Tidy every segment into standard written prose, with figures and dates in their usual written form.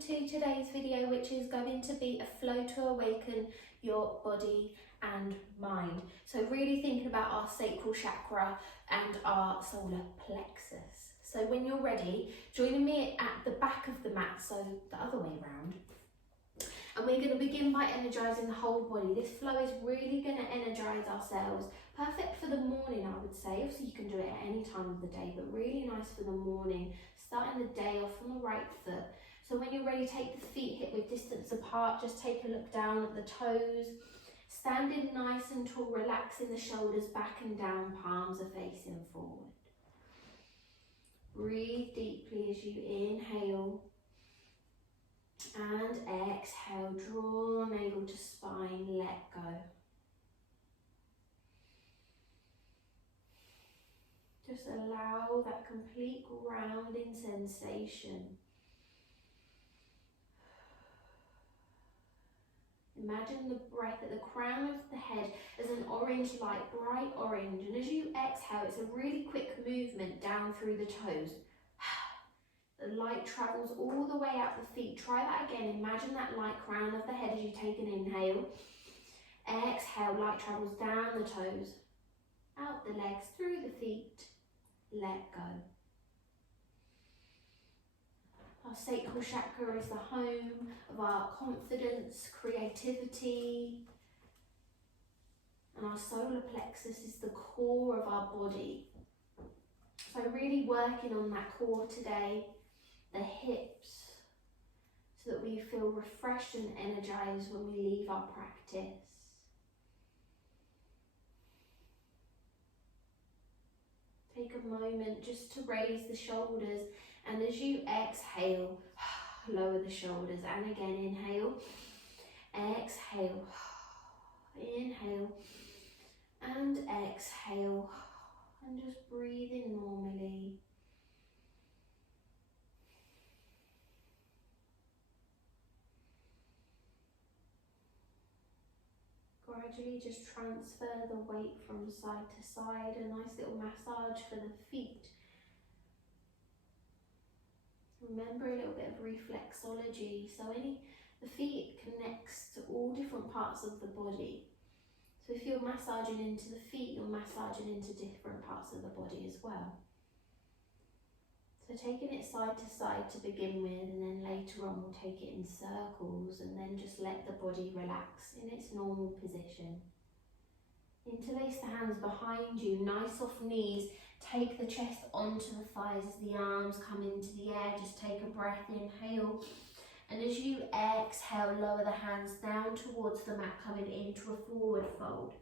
to today's video, which is going to be a flow to awaken your body and mind. So really thinking about our sacral chakra and our solar plexus. So when you're ready, join me at the back of the mat, so the other way around. And we're going to begin by energizing the whole body. This flow is really going to energize ourselves. Perfect for the morning, I would say. Obviously you can do it at any time of the day, but really nice for the morning. Starting the day off on the right foot. So when you're ready, take the feet hip width distance apart. Just take a look down at the toes. Standing nice and tall, relaxing the shoulders back and down, palms are facing forward. Breathe deeply as you inhale. And exhale, draw navel to spine, let go. Just allow that complete grounding sensation. Imagine the breath at the crown of the head as an orange light, bright orange. And as you exhale, it's a really quick movement down through the toes. The light travels all the way out the feet. Try that again. Imagine that light crown of the head as you take an inhale. Exhale, light travels down the toes, out the legs, through the feet. Let go. Our sacral chakra is the home of our confidence, creativity. And our solar plexus is the core of our body. So really working on that core today. The hips, so that we feel refreshed and energized when we leave our practice. Take a moment just to raise the shoulders, and as you exhale, lower the shoulders, and again inhale, exhale, inhale, and exhale, and just breathe in normally. Gradually just transfer the weight from side to side, a nice little massage for the feet. Remember a little bit of reflexology, so the feet connects to all different parts of the body. So if you're massaging into the feet, you're massaging into different parts of the body as well. So taking it side to side to begin with, and then later on we'll take it in circles, and then just let the body relax in its normal position. Interlace the hands behind you, nice soft knees. Take the chest onto the thighs as the arms come into the air. Just take a breath, inhale. And as you exhale, lower the hands down towards the mat, coming into a forward fold.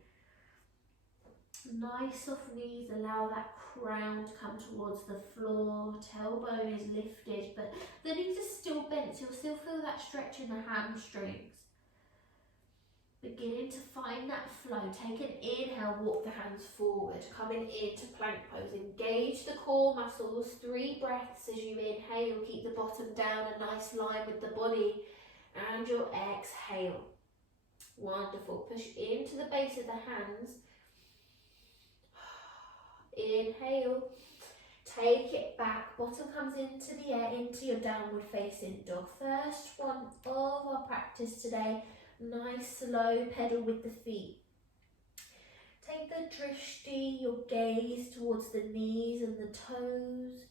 Nice soft knees, allow that crown to come towards the floor, tailbone is lifted, but the knees are still bent, so you'll still feel that stretch in the hamstrings. Beginning to find that flow, take an inhale, walk the hands forward, coming into plank pose, engage the core muscles, 3 breaths as you inhale, keep the bottom down, a nice line with the body, and your exhale. Wonderful, push into the base of the hands. Inhale, take it back, bottom comes into the air, into your downward facing dog. First one of our practice today, nice slow pedal with the feet. Take the drishti, your gaze towards the knees and the toes,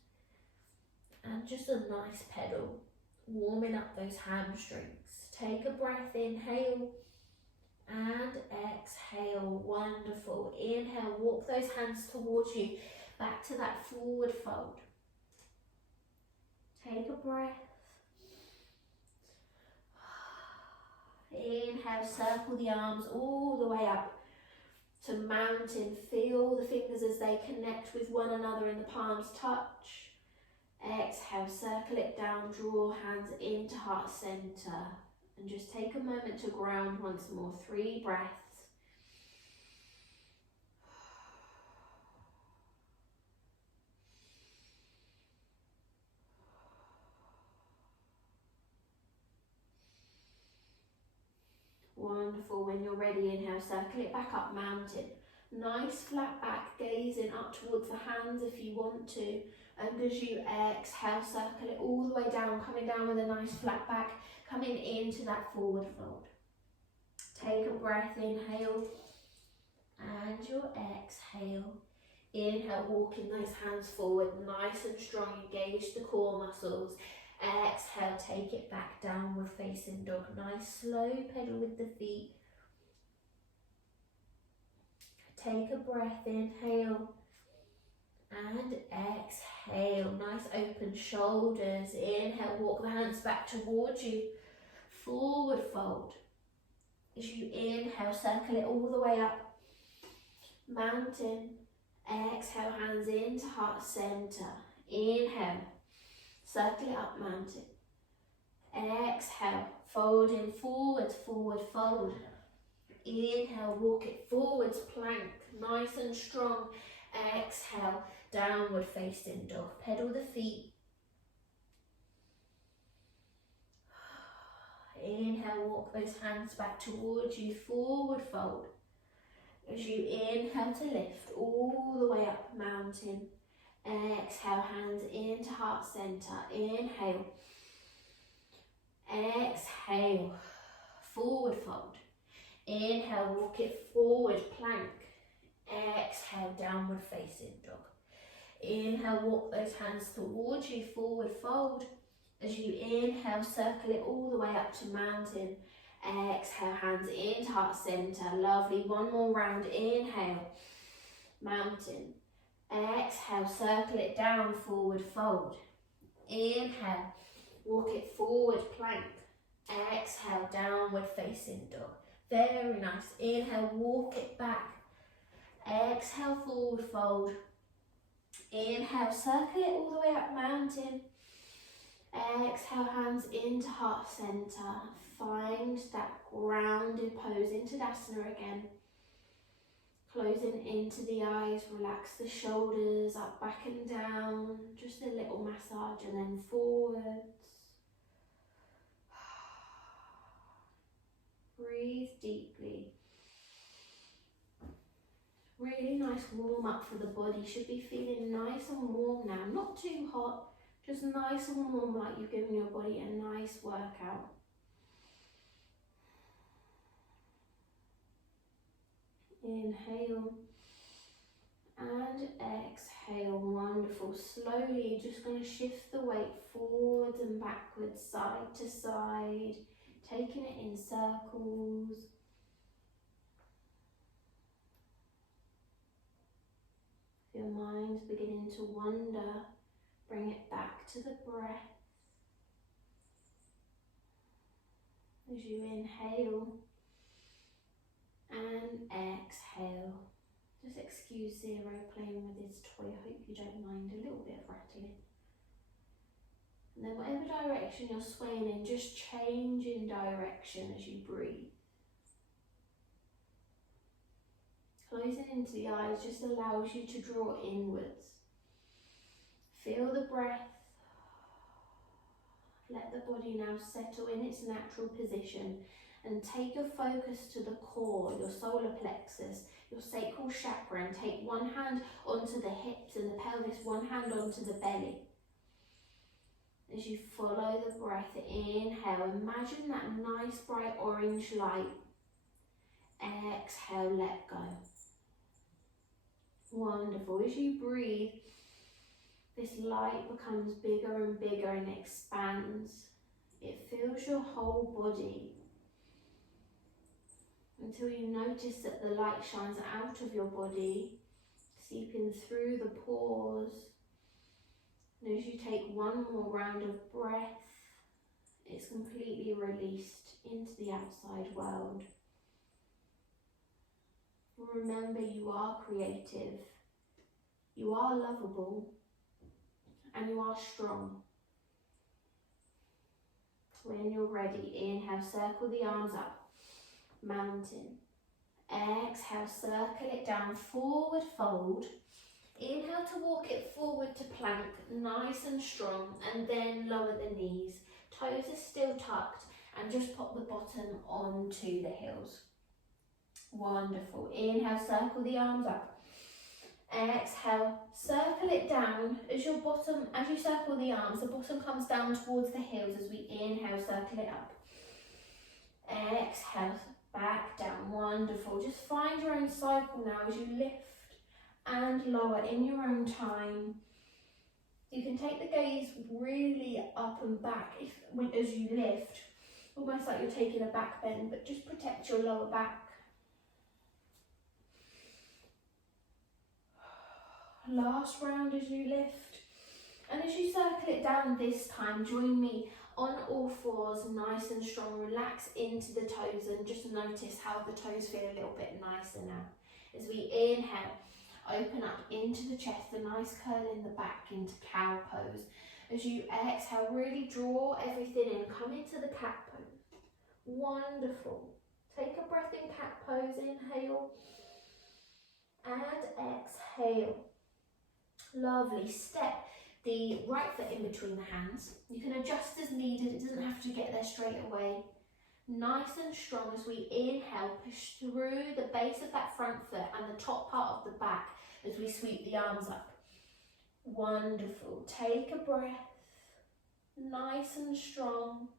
and just a nice pedal, warming up those hamstrings. Take a breath, inhale. And exhale, wonderful. Inhale, walk those hands towards you, back to that forward fold. Take a breath. Inhale, circle the arms all the way up to mountain. Feel the fingers as they connect with one another and the palms touch. Exhale, circle it down, draw hands into heart center. And just take a moment to ground once more. 3 breaths. Wonderful. When you're ready, inhale, circle it back up, mountain. Nice flat back, gazing up towards the hands if you want to. And as you exhale, circle it all the way down, coming down with a nice flat back, coming into that forward fold. Take a breath, inhale, and your exhale. Inhale, walking those hands forward, nice and strong, engage the core muscles. Exhale, take it back, downward facing dog. Nice, slow pedal with the feet. Take a breath, inhale, and exhale. Nice open shoulders. Inhale, walk the hands back towards you. Forward fold. As you inhale, circle it all the way up. Mountain. Exhale, hands into heart center. Inhale, circle it up, mountain. Exhale, folding forwards, forward fold. Inhale, walk it forwards, plank, nice and strong. Exhale, downward facing dog. Pedal the feet. Inhale, walk those hands back towards you, forward fold. As you inhale to lift all the way up, mountain. Exhale, hands into heart center. Inhale. Exhale, forward fold. Inhale, walk it forward, plank. Exhale, downward facing dog. Inhale, walk those hands towards you, forward fold. As you inhale, circle it all the way up to mountain. Exhale, hands into heart center. Lovely. One more round. Inhale, mountain. Exhale, circle it down, forward fold. Inhale, walk it forward, plank. Exhale, downward facing dog. Very nice. Inhale, walk it back. Exhale, forward fold. Inhale, circle it all the way up, mountain. Exhale, hands into heart center. Find that grounded pose into Tadasana again. Closing into the eyes, relax the shoulders up, back and down. Just a little massage and then forwards. Breathe deeply. Really nice warm up for the body. Should be feeling nice and warm now. Not too hot, just nice and warm, like you've given your body a nice workout. Inhale and exhale. Wonderful. Slowly, just going to shift the weight forwards and backwards, side to side, taking it in circles. If your mind's beginning to wander, bring it back to the breath. As you inhale and exhale. Just excuse Zero playing with his toy. I hope you don't mind a little bit of rattling. And then whatever direction you're swaying in, just change in direction as you breathe. Closing into the eyes just allows you to draw inwards. Feel the breath. Let the body now settle in its natural position and take your focus to the core, your solar plexus, your sacral chakra, and take one hand onto the hips and the pelvis, one hand onto the belly. As you follow the breath, inhale, imagine that nice bright orange light. Exhale, let go. Wonderful. As you breathe, this light becomes bigger and bigger and expands. It fills your whole body until you notice that the light shines out of your body, seeping through the pores. And as you take one more round of breath, it's completely released into the outside world. Remember, you are creative, you are lovable, and you are strong. When you're ready, inhale, circle the arms up, mountain. Exhale, circle it down, forward fold. Inhale to walk it forward to plank, nice and strong, and then lower the knees. Toes are still tucked, and just pop the bottom onto the heels. Wonderful. Inhale, circle the arms up. Exhale, circle it down as your bottom, as you circle the arms, the bottom comes down towards the heels as we inhale, circle it up. Exhale, back down, wonderful. Just find your own cycle now as you lift and lower in your own time. You can take the gaze really up and back as you lift, almost like you're taking a back bend, but just protect your lower back. Last round as you lift, and as you circle it down this time, join me on all fours, nice and strong. Relax into the toes and just notice how the toes feel a little bit nicer now. As we inhale, open up into the chest, a nice curl in the back into cow pose. As you exhale, really draw everything in, come into the cat pose. Wonderful. Take a breath in cat pose, inhale and exhale. Lovely. Step the right foot in between the hands. You can adjust as needed, it doesn't have to get there straight away. Nice and strong as we inhale, push through the base of that front foot and the top part of the back as we sweep the arms up. Wonderful. Take a breath, nice and strong.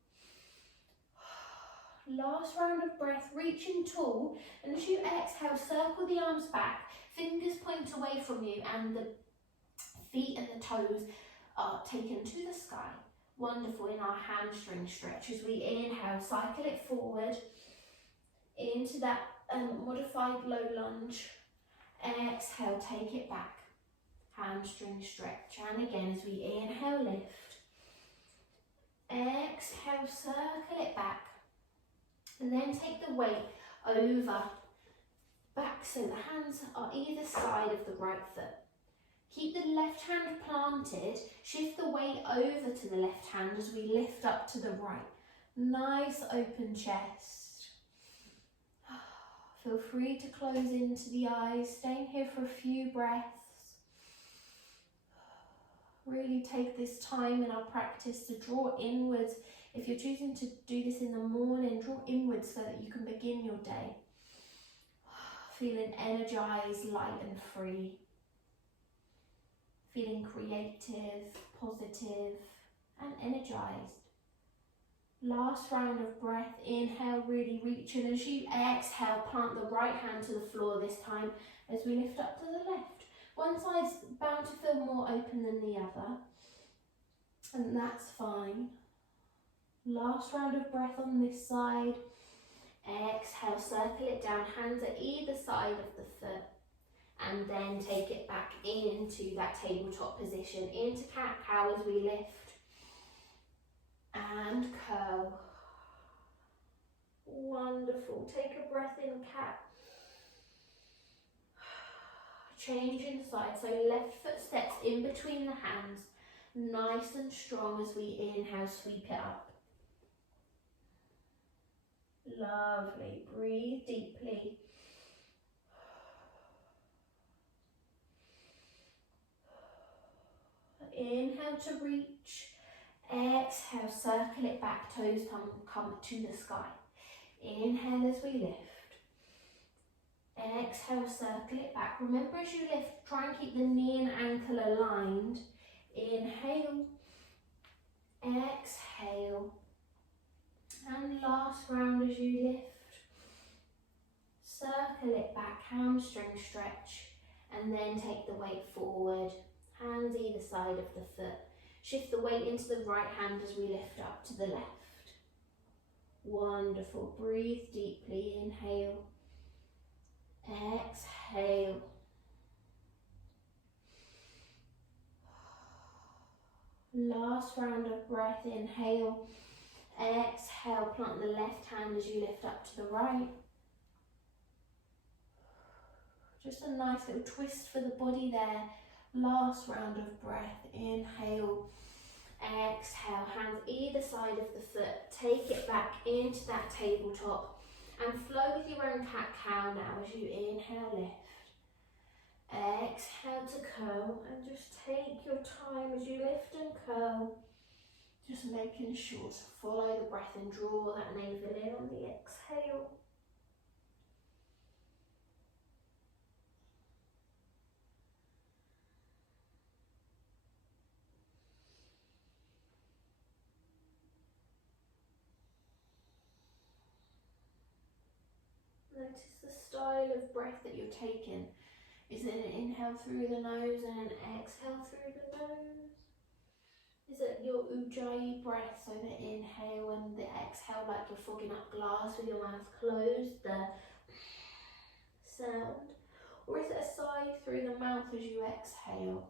Last round of breath, reaching tall, and as you exhale, circle the arms back, fingers point away from you and the feet and the toes are taken to the sky. Wonderful. In our hamstring stretch, as we inhale, cycle it forward into that modified low lunge. Exhale, take it back, hamstring stretch, and again as we inhale, lift. Exhale, circle it back, and then take the weight over back so the hands are either side of the right foot. Keep the left hand planted, shift the weight over to the left hand as we lift up to the right. Nice open chest. Feel free to close into the eyes, staying here for a few breaths. Really take this time in our practice to draw inwards. If you're choosing to do this in the morning, draw inwards so that you can begin your day. Feeling energized, light and free. Feeling creative, positive and energized. Last round of breath, inhale, really reach in. As you exhale, plant the right hand to the floor this time as we lift up to the left. One side's bound to feel more open than the other, and that's fine. Last round of breath on this side. Exhale, circle it down, hands at either side of the foot. And then take it back into that tabletop position, into cat-cow as we lift and curl. Wonderful. Take a breath in cat. Change inside, so left foot steps in between the hands, nice and strong as we inhale, sweep it up. Lovely. Breathe deeply. Inhale to reach, exhale, circle it back, toes come to the sky. Inhale as we lift, exhale, circle it back. Remember as you lift, try and keep the knee and ankle aligned. Inhale, exhale, and last round as you lift, circle it back, hamstring stretch, and then take the weight forward. Hands either side of the foot. Shift the weight into the right hand as we lift up to the left. Wonderful. Breathe deeply. Inhale. Exhale. Last round of breath. Inhale. Exhale. Plant the left hand as you lift up to the right. Just a nice little twist for the body there. Last round of breath, inhale, exhale, hands either side of the foot, take it back into that tabletop and flow with your own cat-cow now as you inhale, lift, exhale to curl, and just take your time as you lift and curl, just making sure to follow the breath and draw that navel in on the exhale. Notice the style of breath that you're taking. Is it an inhale through the nose and an exhale through the nose? Is it your ujjayi breath, so the inhale and the exhale like you're fogging up glass with your mouth closed, the sound? Or is it a sigh through the mouth as you exhale?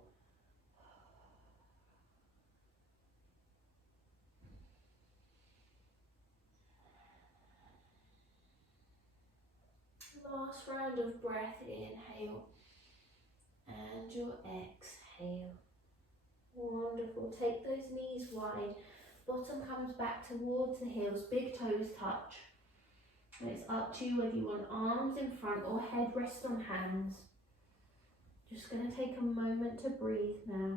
Last round of breath, inhale and your exhale. Wonderful. Take those knees wide. Bottom comes back towards the heels. Big toes touch. And it's up to you whether you want arms in front or head rest on hands. Just going to take a moment to breathe now.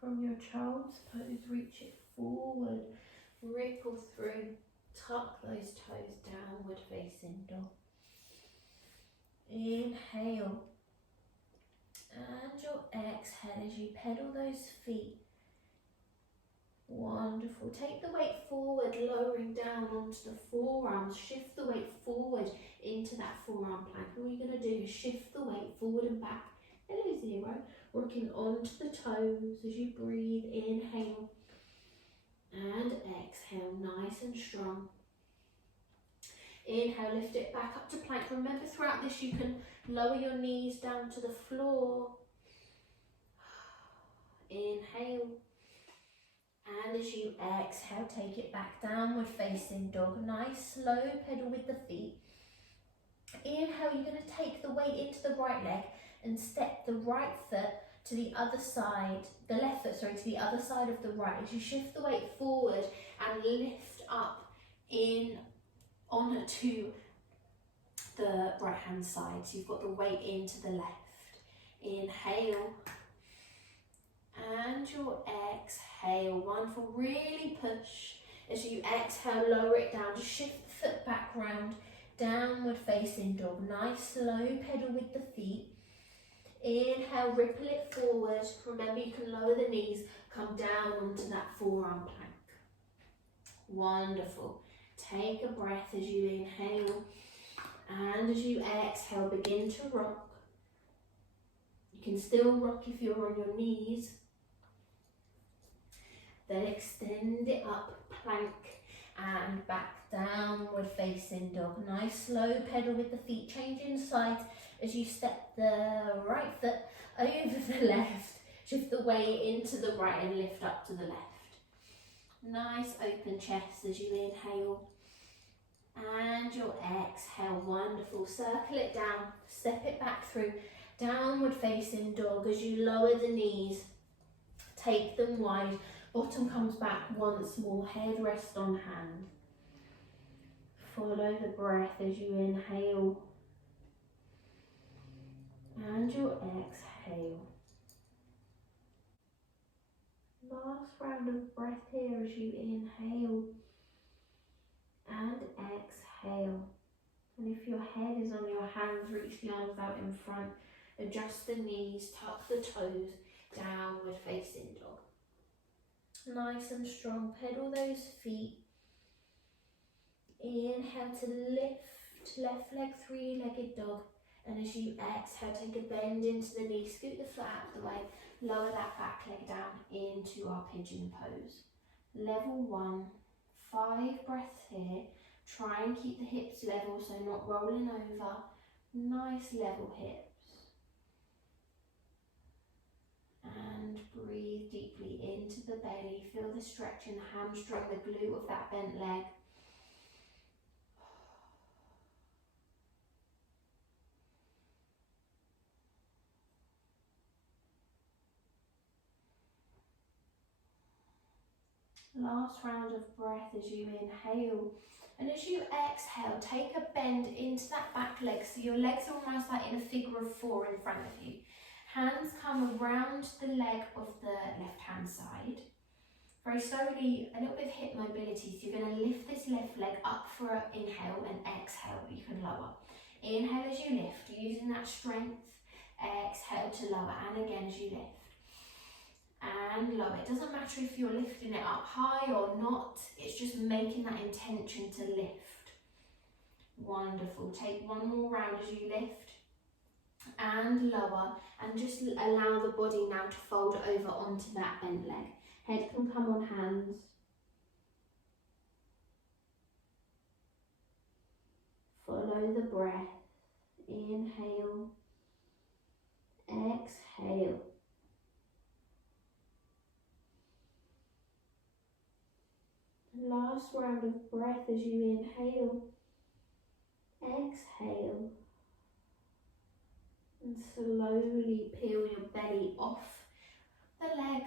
From your child's pose, reach it forward, ripple through, tuck those toes, downward facing dog. Inhale and your exhale as you pedal those feet. Wonderful. Take the weight forward, lowering down onto the forearms. Shift the weight forward into that forearm plank. And what you're going to do is shift the weight forward and back. Hello, zero. Working onto the toes as you breathe. Inhale and exhale, nice and strong. Inhale, lift it back up to plank. Remember, throughout this you can lower your knees down to the floor. Inhale. And as you exhale, take it back, downward facing dog. Nice, slow pedal with the feet. Inhale, you're going to take the weight into the right leg and step the right foot to the other side, the left foot, sorry, to the other side of the right. As you shift the weight forward and lift up in onto the right hand side. So you've got the weight into the left. Inhale. And your exhale, wonderful, really push. As you exhale, lower it down, just shift the foot back round, downward facing dog, nice slow pedal with the feet. Inhale, ripple it forward, remember you can lower the knees, come down onto that forearm plank. Wonderful, take a breath as you inhale, and as you exhale, begin to rock. You can still rock if you're on your knees. Then extend it up, plank, and back, downward facing dog. Nice slow pedal with the feet, changing sides as you step the right foot over the left. Shift the weight into the right and lift up to the left. Nice open chest as you inhale. And your exhale, wonderful. Circle it down, step it back through. Downward facing dog as you lower the knees. Take them wide. Bottom comes back once more, head rest on hand. Follow the breath as you inhale and your exhale. Last round of breath here as you inhale and exhale. And if your head is on your hands, reach the arms out in front Adjust the knees, tuck the toes, downward facing dog. Nice and strong, pedal those feet. Inhale to lift, left leg, three-legged dog. And as you exhale, take a bend into the knee, scoot the foot out of the way, lower that back leg down into our pigeon pose. Level 1, 5 breaths here. Try and keep the hips level, so not rolling over. Nice level hips. And breathe deeply into the belly. Feel the stretch in the hamstring, the glute of that bent leg. Last round of breath as you inhale. And as you exhale, take a bend into that back leg, so your legs are almost like in a figure of 4 in front of you. Hands come around the leg of the left hand side. Very slowly, a little bit of hip mobility, so you're going to lift this left leg up for an inhale, and exhale, you can lower. Inhale as you lift, using that strength. Exhale to lower, and again as you lift. And lower. It doesn't matter if you're lifting it up high or not, it's just making that intention to lift. Wonderful. Take one more round as you lift and lower, and just allow the body now to fold over onto that bent leg. Head can come on hands. Follow the breath. Inhale, exhale. Last round of breath as you inhale, exhale, and slowly peel your belly off the leg.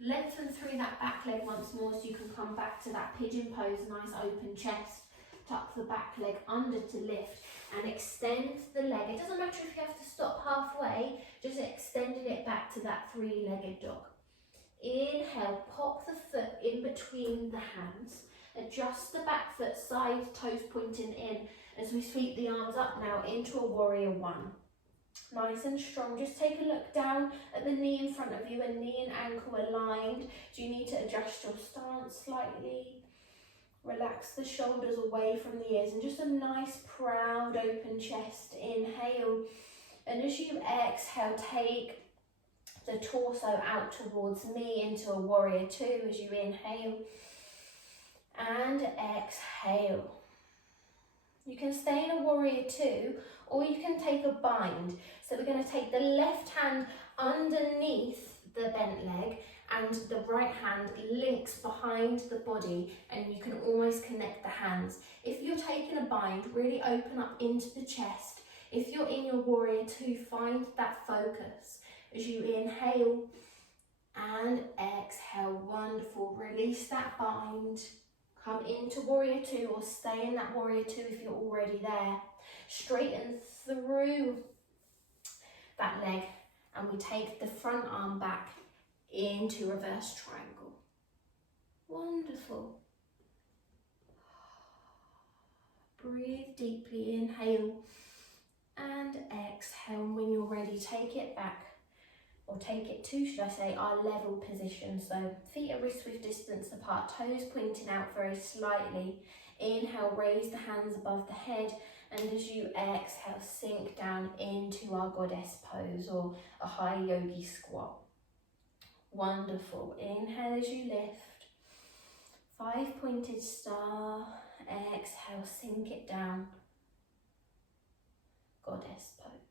Lengthen through that back leg once more, so you can come back to that pigeon pose, nice open chest. Tuck the back leg under to lift, and extend the leg. It doesn't matter if you have to stop halfway, just extending it back to that three-legged dog. Inhale, pop the foot in between the hands. Adjust the back foot, side toes pointing in as we sweep the arms up now into a warrior 1. Nice and strong. Just take a look down at the knee in front of you, and knee and ankle aligned. Do you need to adjust your stance slightly? Relax the shoulders away from the ears, and just a nice proud open chest. Inhale, and as you exhale, take the torso out towards me into a warrior 2 as you inhale and exhale. You can stay in a warrior 2, or you can take a bind. So we're going to take the left hand underneath the bent leg, and the right hand links behind the body, and you can almost connect the hands. If you're taking a bind, really open up into the chest. If you're in your warrior 2, find that focus. As you inhale and exhale, wonderful. Release that bind. Come into warrior 2, or stay in that warrior 2 if you're already there. Straighten through that leg, and we take the front arm back into reverse triangle. Wonderful. Breathe deeply, inhale and exhale. And when you're ready, take it back, or take it to, should I say, our level position. So feet at wrist width distance apart, toes pointing out very slightly. Inhale, raise the hands above the head, and as you exhale, sink down into our goddess pose, or a high yogi squat. Wonderful. Inhale as you lift, 5-pointed star. Exhale, sink it down, goddess pose.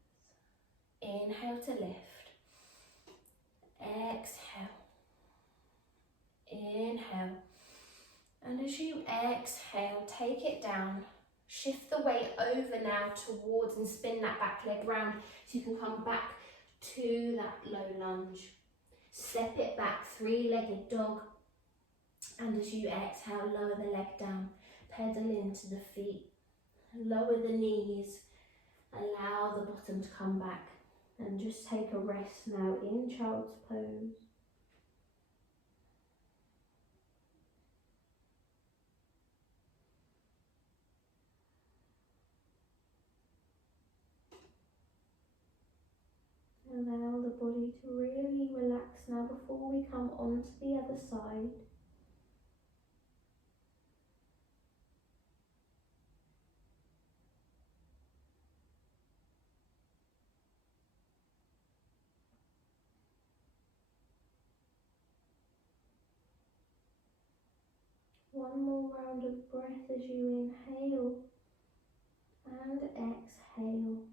Inhale to lift. Exhale, inhale, and as you exhale, take it down. Shift the weight over now towards, and spin that back leg round so you can come back to that low lunge. Step it back, three-legged dog, and as you exhale, lower the leg down, pedal into the feet, lower the knees, allow the bottom to come back. And just take a rest now in child's pose. Allow the body to really relax now before we come onto the other side. One more round of breath as you inhale and exhale.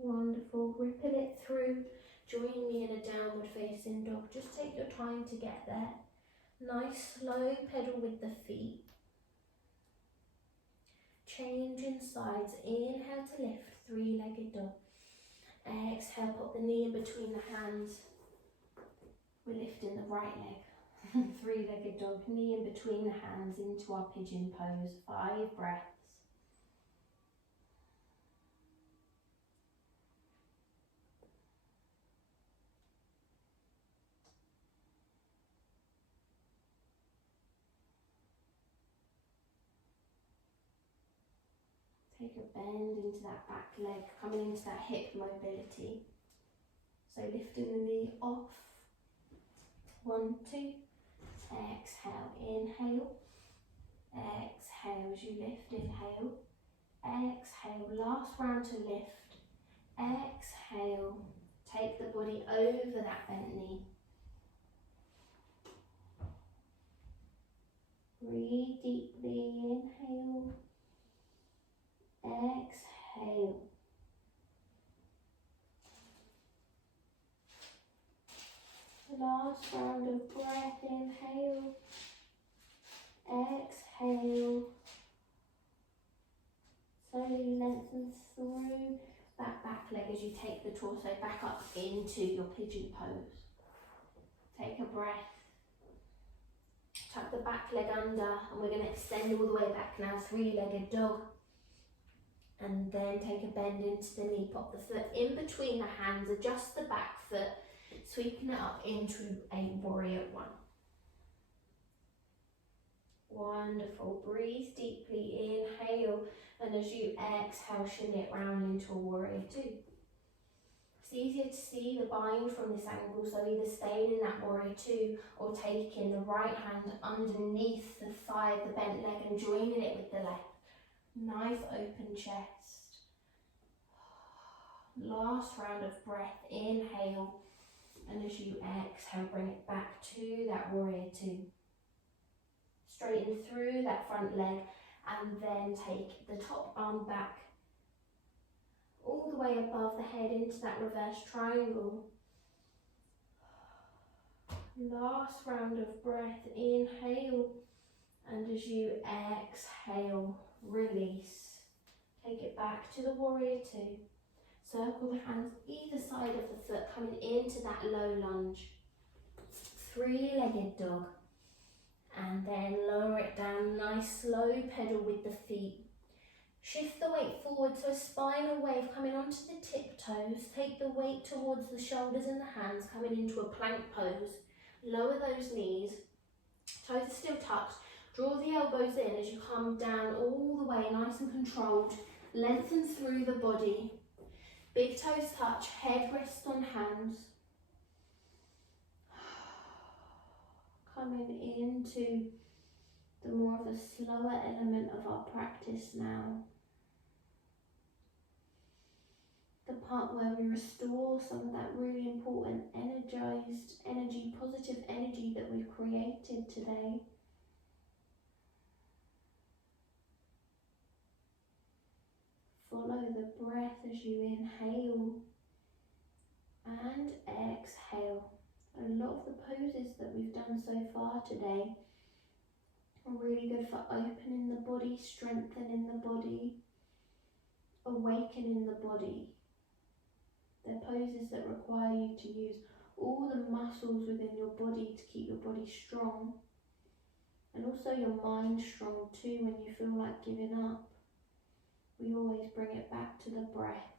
Wonderful. Ripple it through. Join me in a downward facing dog. Just take your time to get there. Nice slow pedal with the feet. Change in sides. Inhale to lift, three-legged dog. Exhale, put the knee in between the hands. We're lifting the right leg. Three-legged dog, knee in between the hands into our pigeon pose. 5 breaths. Take a bend into that back leg, coming into that hip mobility. So lifting the knee off. 1, 2. Exhale, inhale. Exhale as you lift, inhale. Exhale, last round to lift. Exhale, take the body over that bent knee. Breathe deeply, inhale. Exhale. Last round of breath, inhale. Exhale. Slowly lengthen through that back leg as you take the torso back up into your pigeon pose. Take a breath. Tuck the back leg under and we're going to extend all the way back now, three-legged dog. And then take a bend into the knee, pop the foot in between the hands, adjust the back foot, sweeping it up into a warrior 1. Wonderful. Breathe deeply, inhale, and as you exhale, shin it round into a warrior 2. It's easier to see the bind from this angle, so either staying in that warrior 2 or taking the right hand underneath the thigh of the bent leg and joining it with the left. Nice open chest. Last round of breath, inhale, and as you exhale, bring it back to that warrior 2. Straighten through that front leg and then take the top arm back all the way above the head into that reverse triangle. Last round of breath, inhale, and as you exhale, release. Take it back to the warrior 2. Circle the hands either side of the foot, coming into that low lunge. Three-legged dog. And then lower it down, nice slow pedal with the feet. Shift the weight forward, so a spinal wave coming onto the tiptoes. Take the weight towards the shoulders and the hands, coming into a plank pose. Lower those knees, toes are still tucked. Draw the elbows in as you come down all the way, nice and controlled. Lengthen through the body. Big toes touch, head rests on hands. Coming into the more of a slower element of our practice now. The part where we restore some of that really important energized energy, positive energy that we've created today. Follow the breath as you inhale and exhale. A lot of the poses that we've done so far today are really good for opening the body, strengthening the body, awakening the body. They're poses that require you to use all the muscles within your body to keep your body strong, and also your mind strong too. When you feel like giving up, we always bring it back to the breath.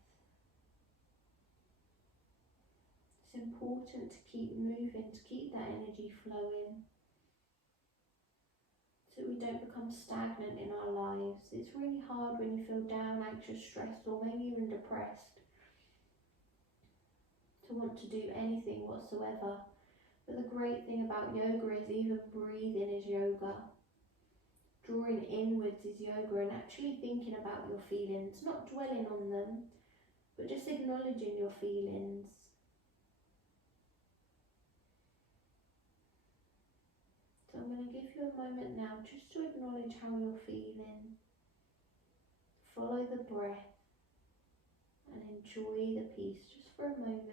It's important to keep moving, to keep that energy flowing, so we don't become stagnant in our lives. It's really hard when you feel down, anxious, stressed, or maybe even depressed, to want to do anything whatsoever. But the great thing about yoga is even breathing is yoga. Drawing inwards is yoga, and actually thinking about your feelings, not dwelling on them, but just acknowledging your feelings. So I'm going to give you a moment now just to acknowledge how you're feeling. Follow the breath and enjoy the peace just for a moment.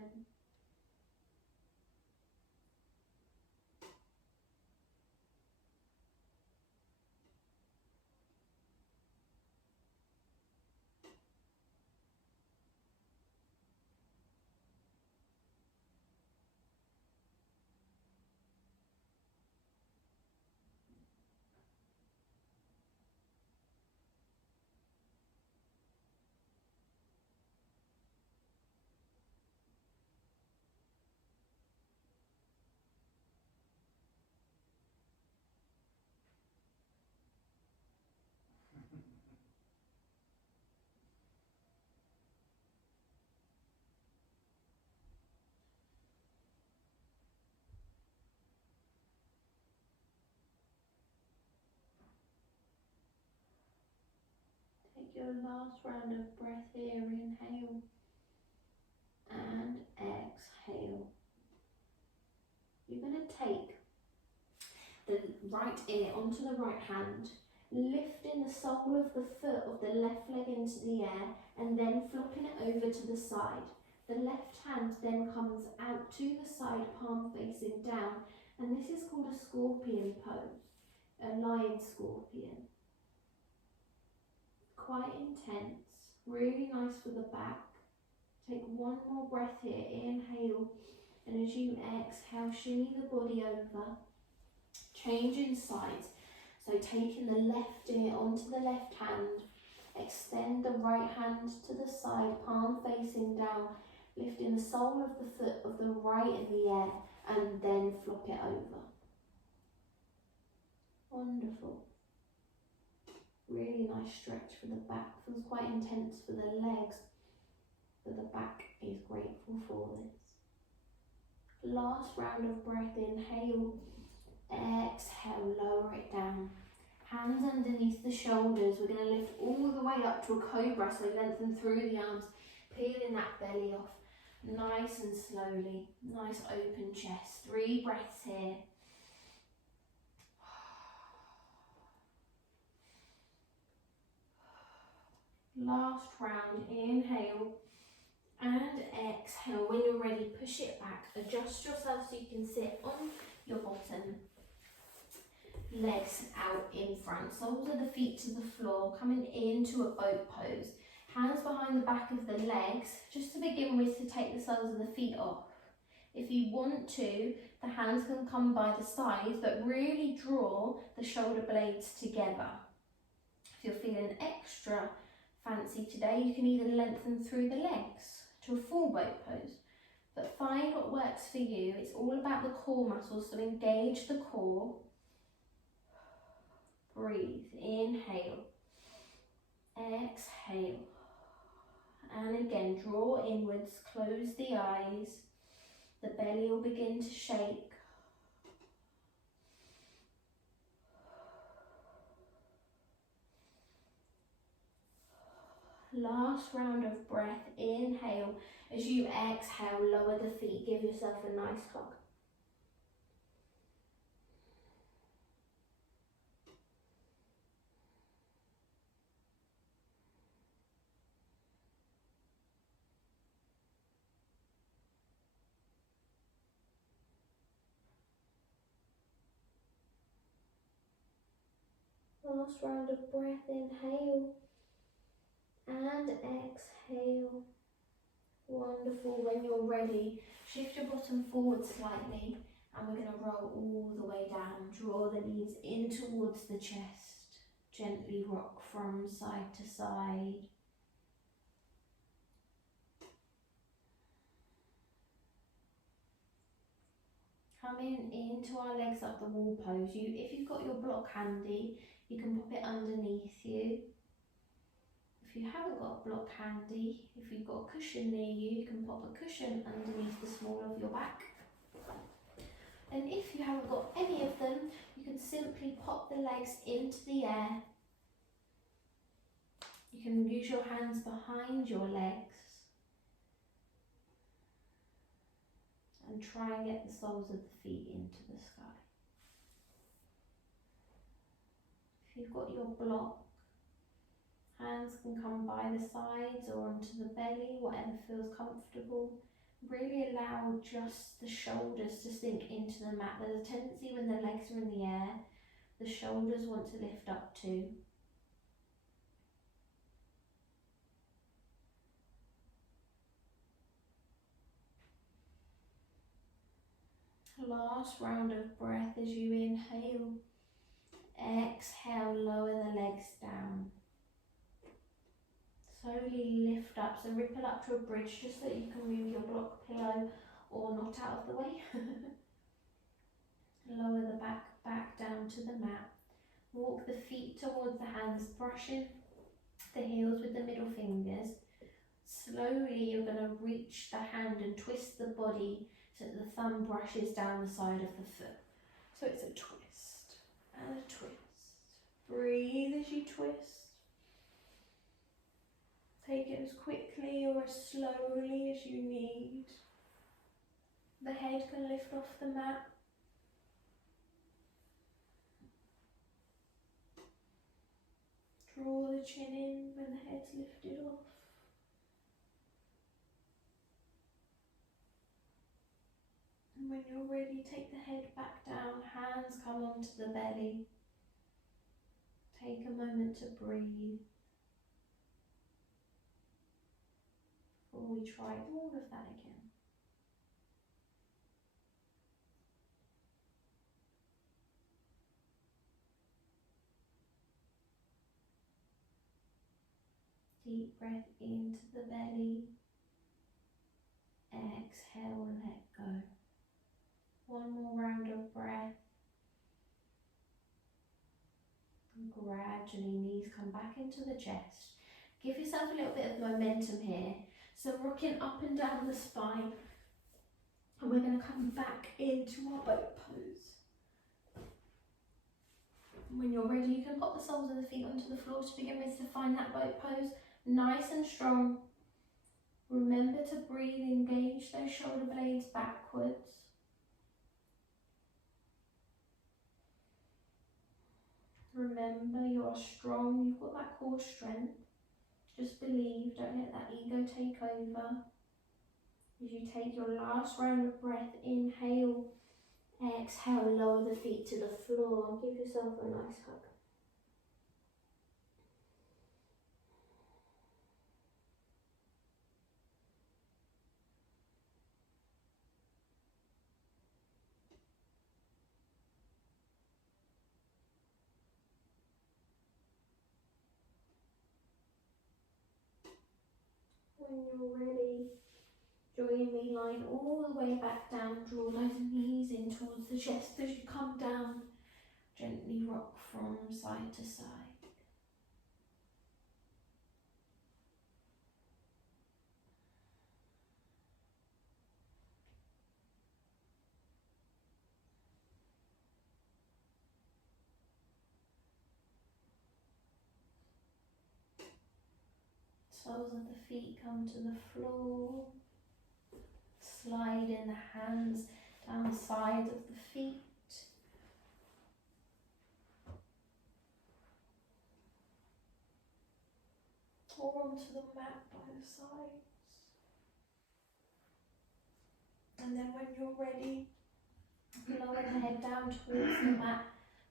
Take your last round of breath here. Inhale and exhale. You're going to take the right ear onto the right hand, lifting the sole of the foot of the left leg into the air and then flopping it over to the side. The left hand then comes out to the side, palm facing down, and this is called a scorpion pose, a lion scorpion. Quite intense, really nice for the back. Take one more breath here, inhale, and as you exhale, shimmy the body over, changing sides. So taking the left ear onto the left hand, extend the right hand to the side, palm facing down, lifting the sole of the foot of the right in the air, and then flop it over. Wonderful. Really nice stretch for the back. Feels quite intense for the legs, but the back is grateful for this. Last round of breath, inhale, exhale, lower it down. Hands underneath the shoulders. We're going to lift all the way up to a cobra, so lengthen through the arms, peeling that belly off. Nice and slowly, nice open chest. 3 breaths here. Last round, inhale and exhale. When you're ready, push it back. Adjust yourself so you can sit on your bottom. Legs out in front, soles of the feet to the floor, coming into a boat pose. Hands behind the back of the legs, just to begin with, to take the soles of the feet off. If you want to, the hands can come by the sides, but really draw the shoulder blades together. If you're feeling extra fancy today, you can either lengthen through the legs to a full boat pose, but find what works for you. It's all about the core muscles, so engage the core. Breathe, inhale, exhale, and again draw inwards, close the eyes, the belly will begin to shake. Last round of breath, inhale. As you exhale, lower the feet, give yourself a nice hug. Last round of breath, inhale and exhale. Wonderful. When you're ready, shift your bottom forward slightly and we're going to roll all the way down. Draw the knees in towards the chest. Gently rock from side to side. Coming into our legs up the wall pose. If you've got your block handy, you can pop it underneath you. If If you haven't got a block handy, if you've got a cushion near you, you can pop a cushion underneath the small of your back. And if you haven't got any of them, you can simply pop the legs into the air. You can use your hands behind your legs and try and get the soles of the feet into the sky. If you've got your block, hands can come by the sides or onto the belly, whatever feels comfortable. Really allow just the shoulders to sink into the mat. There's a tendency when the legs are in the air, the shoulders want to lift up too. Last round of breath as you inhale. Exhale, lower the legs down. Slowly lift up, so ripple up to a bridge just so you can move your block pillow or not out of the way. Lower the back down to the mat. Walk the feet towards the hands, brushing the heels with the middle fingers. Slowly you're going to reach the hand and twist the body so that the thumb brushes down the side of the foot. So it's a twist and a twist. Breathe as you twist. Take it as quickly or as slowly as you need. The head can lift off the mat. Draw the chin in when the head's lifted off. And when you're ready, take the head back down, hands come onto the belly. Take a moment to breathe. Before we try all of that again. Deep breath into the belly. Exhale and let go. One more round of breath. And gradually knees come back into the chest. Give yourself a little bit of momentum here. So rocking up and down the spine. And we're going to come back into our boat pose. And when you're ready, you can pop the soles of the feet onto the floor to begin with to find that boat pose. Nice and strong. Remember to breathe, engage those shoulder blades backwards. Remember you are strong, you've got that core strength. Just believe, don't let that ego take over. As you take your last round of breath, inhale, exhale, lower the feet to the floor. Give yourself a nice hug. When you're ready, join me, line all the way back down, draw those knees in towards the chest as you come down. Gently rock from side to side. Soles of the feet come to the floor. Slide in the hands down the sides of the feet. Or onto the mat by the sides. And then when you're ready, lower the head down towards the mat.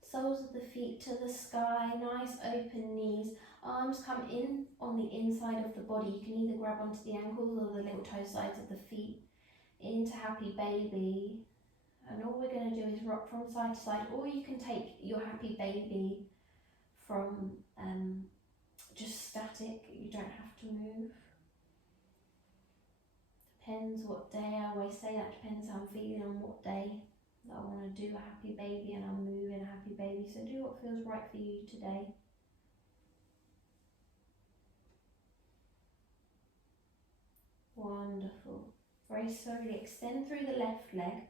Soles of the feet to the sky, nice open knees. Arms come in on the inside of the body. You can either grab onto the ankles or the little toe sides of the feet into happy baby. And all we're going to do is rock from side to side, or you can take your happy baby from just static. You don't have to move. Depends what day. I always say that depends how I'm feeling on what day that I want to do a happy baby and I'm moving a happy baby. So do what feels right for you today. Very slowly extend through the left leg,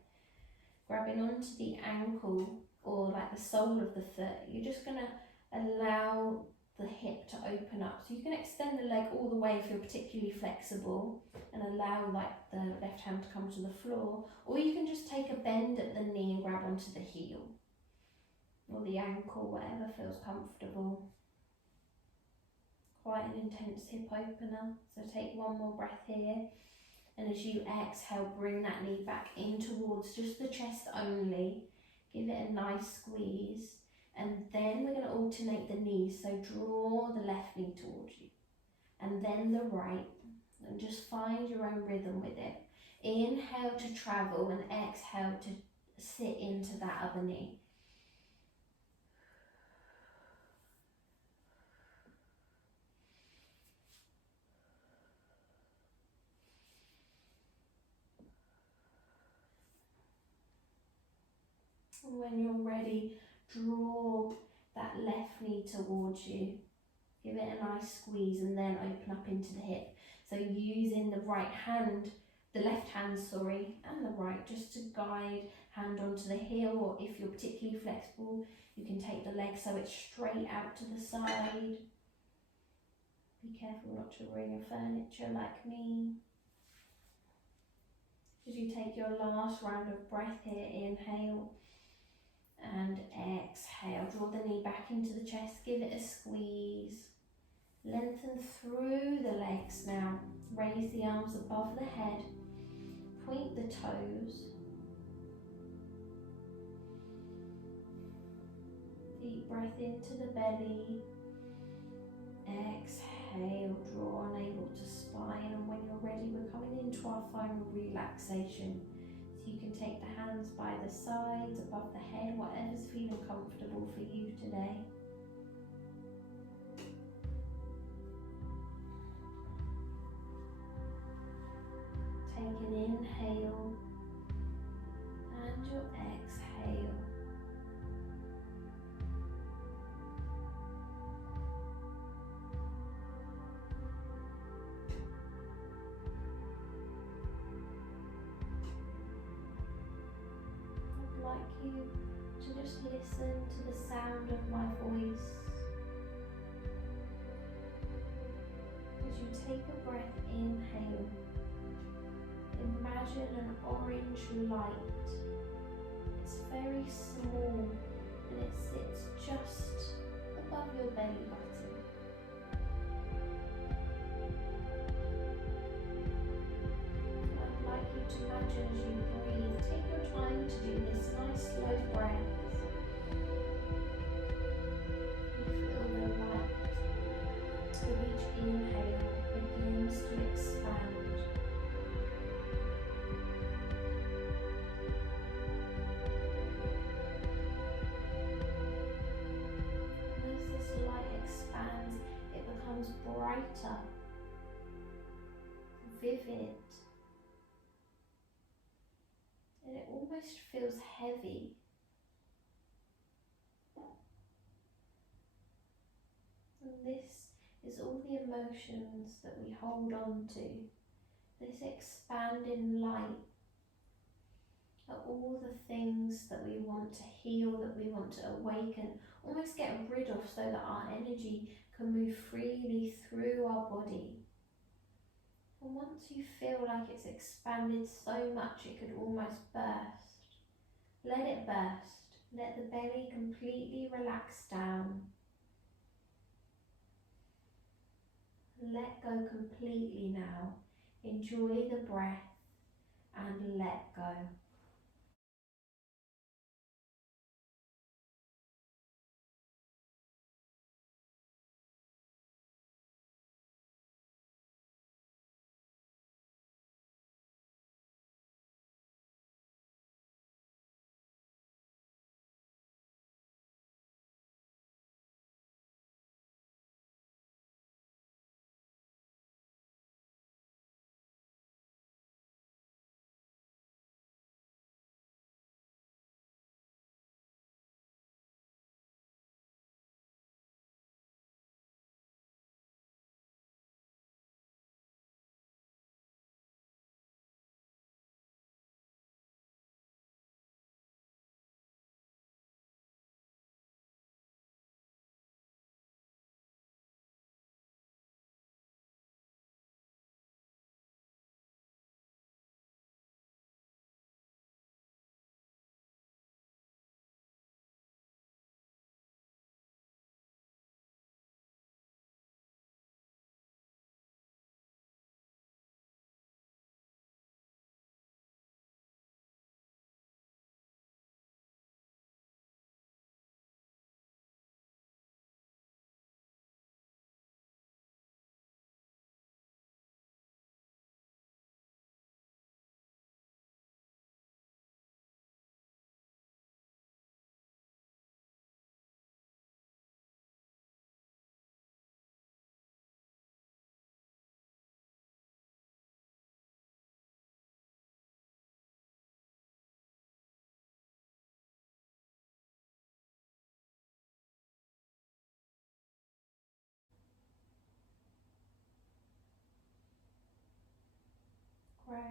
grabbing onto the ankle or like the sole of the foot. You're just going to allow the hip to open up. So you can extend the leg all the way if you're particularly flexible and allow like the left hand to come to the floor, or you can just take a bend at the knee and grab onto the heel or the ankle, whatever feels comfortable. Quite an intense hip opener, so take one more breath here, and as you exhale, bring that knee back in towards just the chest only. Give it a nice squeeze, and then we're going to alternate the knees, so draw the left knee towards you and then the right, and just find your own rhythm with it. Inhale to travel and exhale to sit into that other knee. And when you're ready, draw that left knee towards you. Give it a nice squeeze and then open up into the hip. So using the right hand, the left hand, sorry, and the right, just to guide, hand onto the heel, or if you're particularly flexible, you can take the leg so it's straight out to the side. Be careful not to ring your furniture like me. As you take your last round of breath here, inhale and exhale. Draw the knee back into the chest, give it a squeeze. Lengthen through the legs now. Raise the arms above the head. Point the toes. Deep breath into the belly. Exhale, draw navel to spine, and when you're ready, we're coming into our final relaxation. So you can take the hands by the sides, above the head, whatever's feeling comfortable for you today. Take an inhale and your exhale. I'd like you to just listen to the sound of my voice. As you take a breath, inhale. Imagine an orange light. It's very small and it sits just above your belly button. I'd like you to imagine as you breathe, take your time to do this nice slow breath. You feel the light with each inhale begins to expand. Brighter, vivid, and it almost feels heavy. And this is all the emotions that we hold on to. This expanding light are all the things that we want to heal, that we want to awaken, almost get rid of, so that our energy can move freely through our body. And once you feel like it's expanded so much it could almost burst, let it burst. Let the belly completely relax down. Let go completely now. Enjoy the breath and let go.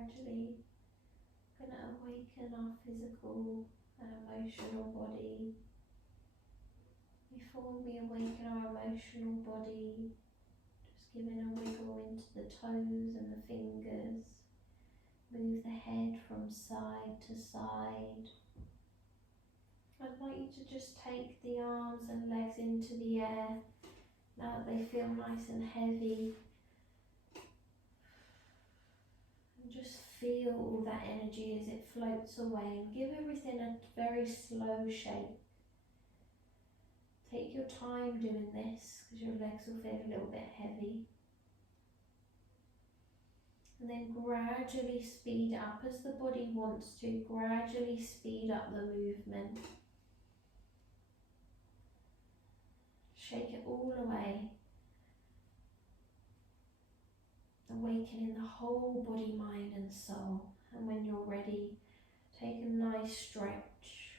gradually going to awaken our physical and emotional body. Before we awaken our emotional body, just giving a wiggle into the toes and the fingers. Move the head from side to side. I'd like you to just take the arms and legs into the air now that they feel nice and heavy. And just feel all that energy as it floats away, and give everything a very slow shake. Take your time doing this because your legs will feel a little bit heavy. And then gradually speed up as the body wants to, gradually speed up the movement. Shake it all away. Awakening the whole body, mind and soul. And when you're ready, take a nice stretch.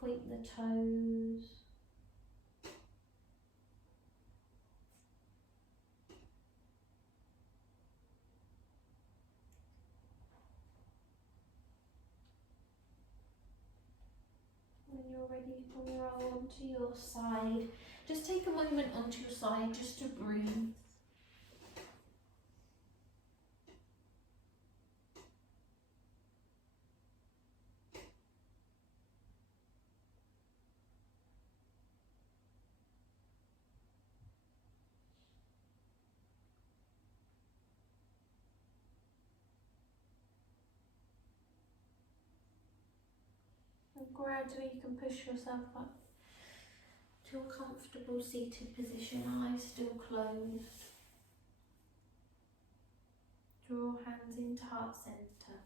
Point the toes. When you're ready, you can roll onto your side. Just take a moment onto your side just to breathe. And gradually you can push yourself up to a comfortable seated position, eyes still closed. Draw hands into heart centre.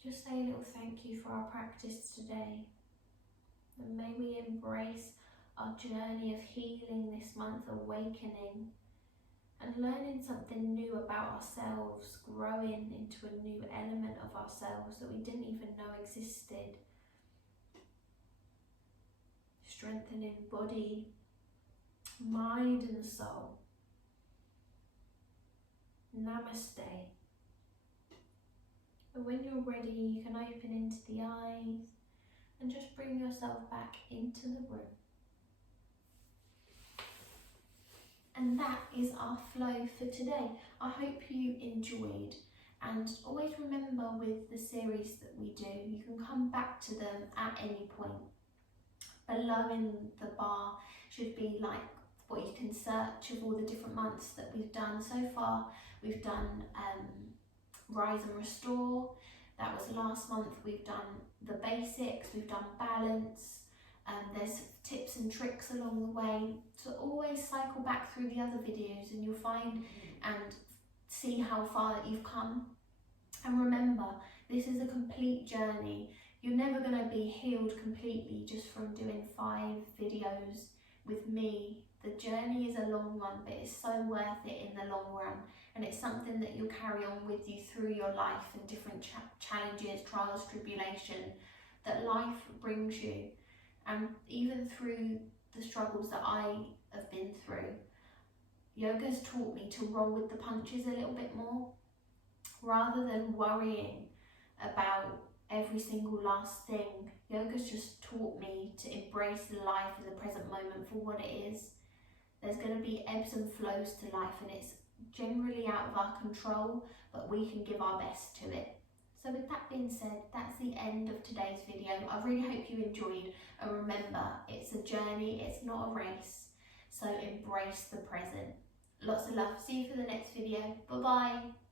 Just say a little thank you for our practice today. And may we embrace our journey of healing this month, awakening, and learning something new about ourselves, growing into a new element of ourselves that we didn't even know existed. Strengthening body, mind and soul. Namaste. And when you're ready, you can open into the eyes and just bring yourself back into the room. And that is our flow for today. I hope you enjoyed, and always remember with the series that we do, you can come back to them at any point. Below in the bar should be like what you can search of all the different months that we've done. So far we've done Rise and Restore, that was last month. We've done the basics, we've done balance, there's tips and tricks along the way. So always cycle back through the other videos and you'll find and see how far that you've come. And remember, this is a complete journey. You're never going to be healed completely just from doing 5 videos with me. The journey is a long one, but it's so worth it in the long run. And it's something that you'll carry on with you through your life and different challenges, trials, tribulation that life brings you. And even through the struggles that I have been through, yoga's taught me to roll with the punches a little bit more, rather than worrying about every single last thing. Yoga's just taught me to embrace life in the present moment for what it is. There's going to be ebbs and flows to life, and it's generally out of our control, but we can give our best to it. So with that being said, that's the end of today's video. I really hope you enjoyed, and remember, it's a journey, it's not a race, so embrace the present. Lots of love. See you for the next video. Bye bye.